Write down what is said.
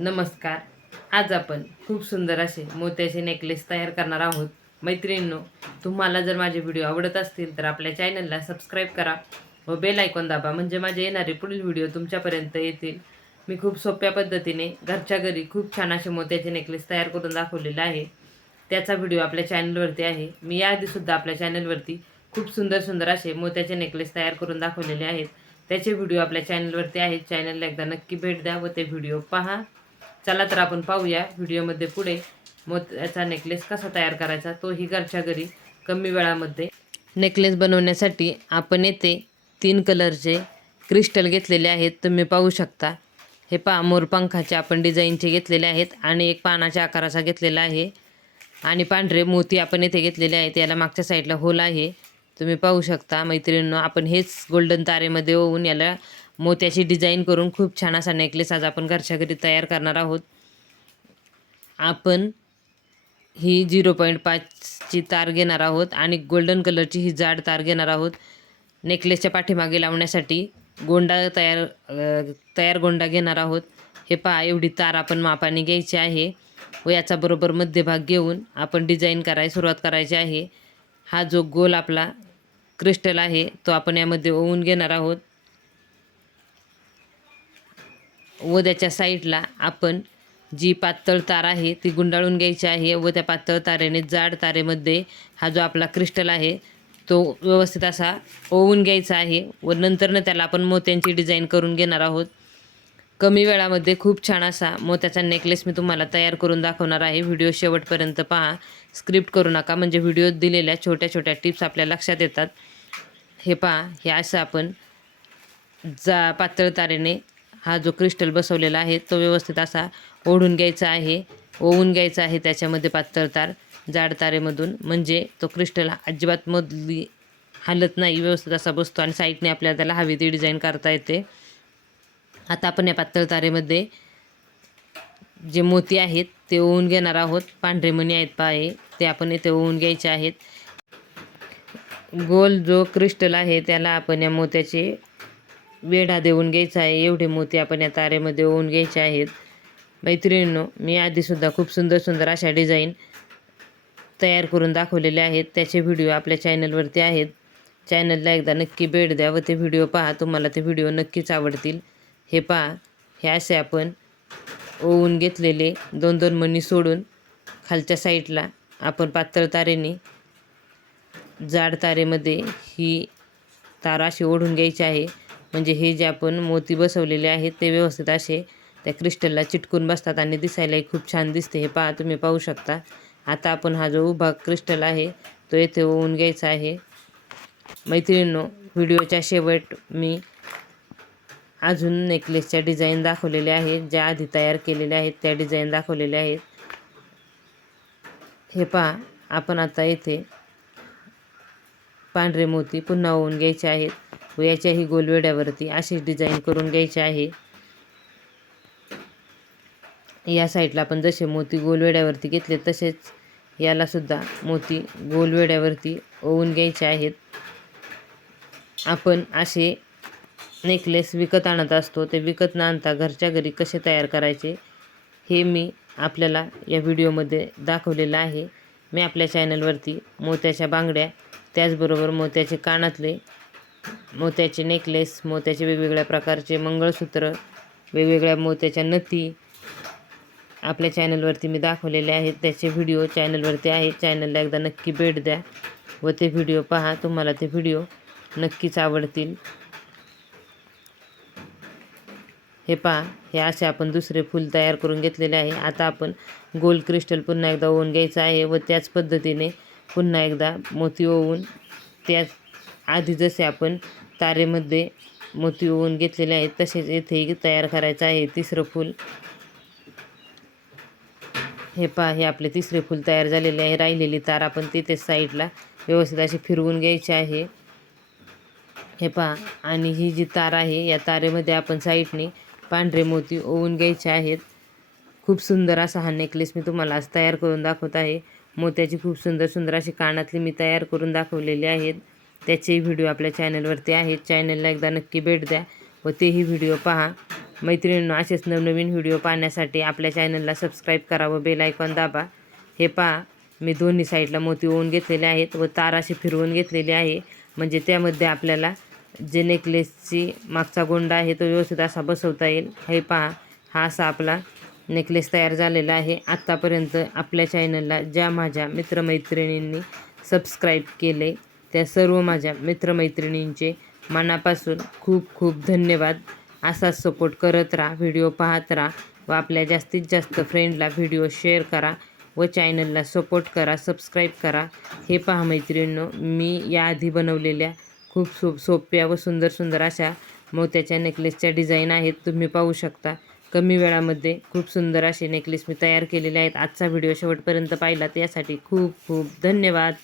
नमस्कार. आज आपण खूप सुंदर असे मोत्याचे नेकलेस तयार करणार आहोत. मैत्रिणींनो तुम्हाला जर माझे व्हिडिओ आवडत असतील तर आपल्या चॅनलला सबस्क्राईब करा व बेल आयकॉन दाबा. म्हणजे माझे येणारे पुढील व्हिडिओ तुमच्यापर्यंत येतील. मी खूप सोप्या पद्धतीने घरच्या घरी खूप छान असे मोत्याचे नेकलेस तयार करून दाखवलेले आहे. त्याचा व्हिडिओ आपल्या चॅनलवरती आहे. मी याआधीसुद्धा आपल्या चॅनलवरती खूप सुंदर सुंदर असे मोत्याचे नेकलेस तयार करून दाखवलेले आहेत. त्याचे व्हिडिओ आपल्या चॅनलवरती आहेत. चॅनलला एकदा नक्की भेट द्या व ते व्हिडिओ पहा. चला तर आपण पाहूया व्हिडिओमध्ये पुढे. मोत्याचा नेकलेस कसा तयार करायचा तोही घरच्या घरी कमी वेळामध्ये. नेकलेस बनवण्यासाठी आपण येथे तीन कलरचे क्रिस्टल घेतलेले आहेत. तुम्ही पाहू शकता. हे पा मोरपंखाचे आपण डिझाईनचे घेतलेले आहेत आणि एक पानाच्या आकाराचा घेतलेला आहे. आणि पांढरे मोती आपण येथे घेतलेले आहेत. याला मागच्या साईडला होल आहे. तुम्ही पाहू शकता मैत्रिणींनो आपण हेच गोल्डन तारेमध्ये होऊन याला मोत्याची डिझाईन करून खूप छान असा नेकलेस आज आपण घरच्या घरी तयार करणार आहोत. आपण ही झिरो पॉईंट पाचची तार घेणार आहोत आणि गोल्डन कलरची ही जाड तार घेणार आहोत. नेकलेसच्या पाठीमागे लावण्यासाठी गोंडा तयार तयार गोंडा घेणार आहोत. हे पहा एवढी तार आपण मापाने घ्यायची आहे व याचा बरोबर मध्यभाग घेऊन आपण डिझाईन करायला सुरुवात करायची आहे. हा जो गोल आपला क्रिस्टल आहे तो आपण यामध्ये ओवून घेणार आहोत. व त्याच्या साईडला आपण जी पातळ तार आहे ती गुंडाळून घ्यायची आहे व त्या पातळ तारेने जाड तारेमध्ये हा जो आपला क्रिस्टल आहे तो व्यवस्थित असा ओवून घ्यायचा आहे व नंतरनं त्याला आपण मोत्यांची डिझाईन करून घेणार आहोत. कमी वेळामध्ये खूप छान असा मोत्याचा नेकलेस मी तुम्हाला तयार करून दाखवणार आहे. व्हिडिओ शेवटपर्यंत पहा. स्क्रिप्ट करू नका म्हणजे व्हिडिओत दिलेल्या छोट्या छोट्या टिप्स आपल्या लक्षात येतात. हे पहा हे असं आपण जा पातळ तारेने हा जो क्रिस्टल बसवलेला आहे तो व्यवस्थित असा ओढून घ्यायचा आहे. ओवून घ्यायचा आहे त्याच्यामध्ये पातळ तार जाड तारेमधून. म्हणजे तो क्रिस्टल अजिबात मधली हलत नाही व्यवस्थित असा बसतो आणि साईडने आपल्याला त्याला हवी ती डिझाईन करता येते. आता आपण या पातळ तारेमध्ये जे मोती आहेत ते ओवून घेणार आहोत. पांढरे मणी आहेत पाय ते आपण इथे ओवून घ्यायचे आहेत. गोल जो क्रिस्टल आहे त्याला आपण या मोत्याचे वेढा देऊन घ्यायचा आहे. एवढे मोती आपण या तारेमध्ये ओवून घ्यायचे आहेत. मैत्रिणींनो मी आधीसुद्धा खूप सुंदर सुंदर अशा डिझाईन तयार करून दाखवलेले आहेत. त्याचे व्हिडिओ आपल्या चॅनलवरती आहेत. चॅनलला एकदा नक्की भेट द्या व ते व्हिडिओ पहा. तुम्हाला ते व्हिडिओ नक्कीच आवडतील. हे पहा हे असे आपण ओवून घेतलेले दोन दोन मणी सोडून खालच्या साईडला आपण पातळ तारेने जाड तारेमध्ये ही तार अशी ओढून घ्यायची आहे. म्हणजे हे जे आपण मोती बसवलेले आहेत ते व्यवस्थित असे त्या क्रिस्टलला चिटकून बसतात आणि दिसायलाही खूप छान दिसते. हे पहा तुम्ही पाहू शकता. आता आपण हा जो उभा क्रिस्टल आहे तो येथे ओवून घ्यायचा आहे. मैत्रिणींनो व्हिडिओच्या शेवट मी अजून नेकलेसच्या डिझाईन दाखवलेल्या आहेत ज्या आधी तयार केलेल्या आहेत त्या डिझाईन दाखवलेल्या आहेत. हे पहा आपण आता येथे पांढरे मोती पुन्हा ओवून घ्यायचे आहेत व याच्याही गोलवेड्यावरती अशीच डिझाईन करून घ्यायची आहे. या साईडला आपण जसे मोती गोलवेड्यावरती घेतले तसेच यालासुद्धा मोती गोलवेड्यावरती ओवून घ्यायचे आहेत. आपण असे नेकलेस विकत आणत असतो ते विकत न आणता घरच्या घरी कसे तयार करायचे हे मी आपल्याला या व्हिडिओमध्ये दाखवलेलं आहे. मी आपल्या चॅनलवरती मोत्याच्या बांगड्या त्याचबरोबर मोत्याचे कानातले मोत्याचे नेकलेस मोत्याचे वेगवेगळ्या प्रकारचे मंगळसूत्र वेगवेगळ्या मोत्याच्या नथी आपल्या चॅनलवरती मी दाखवलेले आहेत. त्याचे व्हिडिओ चॅनलवरती आहेत. चॅनलला एकदा नक्की भेट द्या व ते व्हिडिओ पहा. तुम्हाला ते व्हिडिओ नक्कीच आवडतील. हे पहा हे असे आपण दुसरे फूल तयार करून घेतलेले आहे. आता आपण गोल क्रिस्टल पुन्हा एकदा ओवून घ्यायचं आहे व त्याच पद्धतीने पुन्हा एकदा मोती ओवून त्याच आधी जसे आपण तारेमध्ये मोती ओवून घेतलेले आहेत तसेच येथेही तयार करायचं आहे. तिसरं फूल. हे पहा हे आपले तिसरे फूल तयार झालेले आहे. राहिलेली तार आपण तिथे साईडला व्यवस्थित अशी फिरवून घ्यायची आहे. हे पहा आणि ही जी तार आहे या तारेमध्ये आपण साईडने पांढरे मोती ओवून घ्यायचे आहेत. खूप सुंदर असा हा नेकलेस मी तुम्हाला आज तयार करून दाखवत आहे. मोत्याची खूप सुंदर सुंदर अशी कानातली मी तयार करून दाखवलेले आहेत. त्याचेही व्हिडिओ आपल्या चॅनलवरती आहेत. चॅनलला एकदा नक्की भेट द्या व तेही व्हिडिओ पहा. मैत्रिणींनो असेच नवनवीन व्हिडिओ पाहण्यासाठी आपल्या चॅनलला सबस्क्राईब करा व बेल आयकॉन दाबा. हे पहा मी दोन्ही साईडला मोती ओवून घेतलेले आहेत व तार असे फिरवून घेतलेली आहे. म्हणजे त्यामध्ये आपल्याला जे नेकलेसची मागचा गोंडा आहे तो व्यवस्थित असा बसवता येईल. हे पहा हा असा आपला नेकलेस तयार झालेला आहे. आत्तापर्यंत आपल्या चॅनलला ज्या माझ्या मित्रमैत्रिणींनी सबस्क्राईब केले त्या सर्व माझ्या मित्रमैत्रिणींचे मनापासून खूप खूप धन्यवाद. असाच सपोर्ट करत राहा व्हिडिओ पाहत राहा व आपल्या जास्तीत जास्त फ्रेंडला व्हिडिओ शेअर करा व चॅनलला सपोर्ट करा सबस्क्राईब करा. हे पहा मैत्रिणींनो मी याआधी बनवलेल्या खूप सो सोप्या व सुंदर सुंदर अशा मोत्याच्या नेकलेसच्या डिझाईन आहेत. तुम्ही पाहू शकता. कमी वेळामध्ये खूप सुंदर असे नेकलेस मी तयार केलेले आहेत. आजचा व्हिडिओ शेवटपर्यंत पाहिला त्यासाठी खूप खूप धन्यवाद.